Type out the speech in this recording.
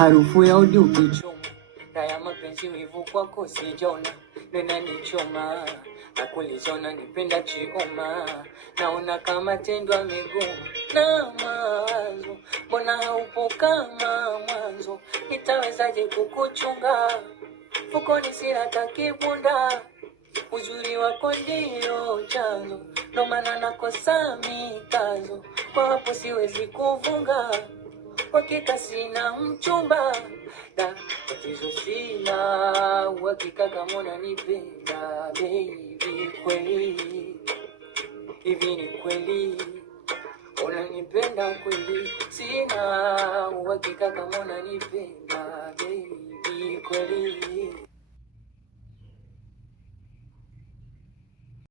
harufu ya udi ukichoma, raya mapenzi wivu kwako sijona, nena nichoma, nakulizona nipenda chioma, naona kama tendwa miguu na mawazo, mbona haupo kama mwanzo, nitawezaje kukuchunga, fukoni sina takibunda, uzuri wako ndio chanzo, ndo maana nakosa mikazo, kwa hapo siwezi kuvunga, hakika sina mchumba, na tatizo sina uhakika kama unanipenda baby, kweli hivi ni kweli unanipenda kweli? Sina uhakika kama unanipenda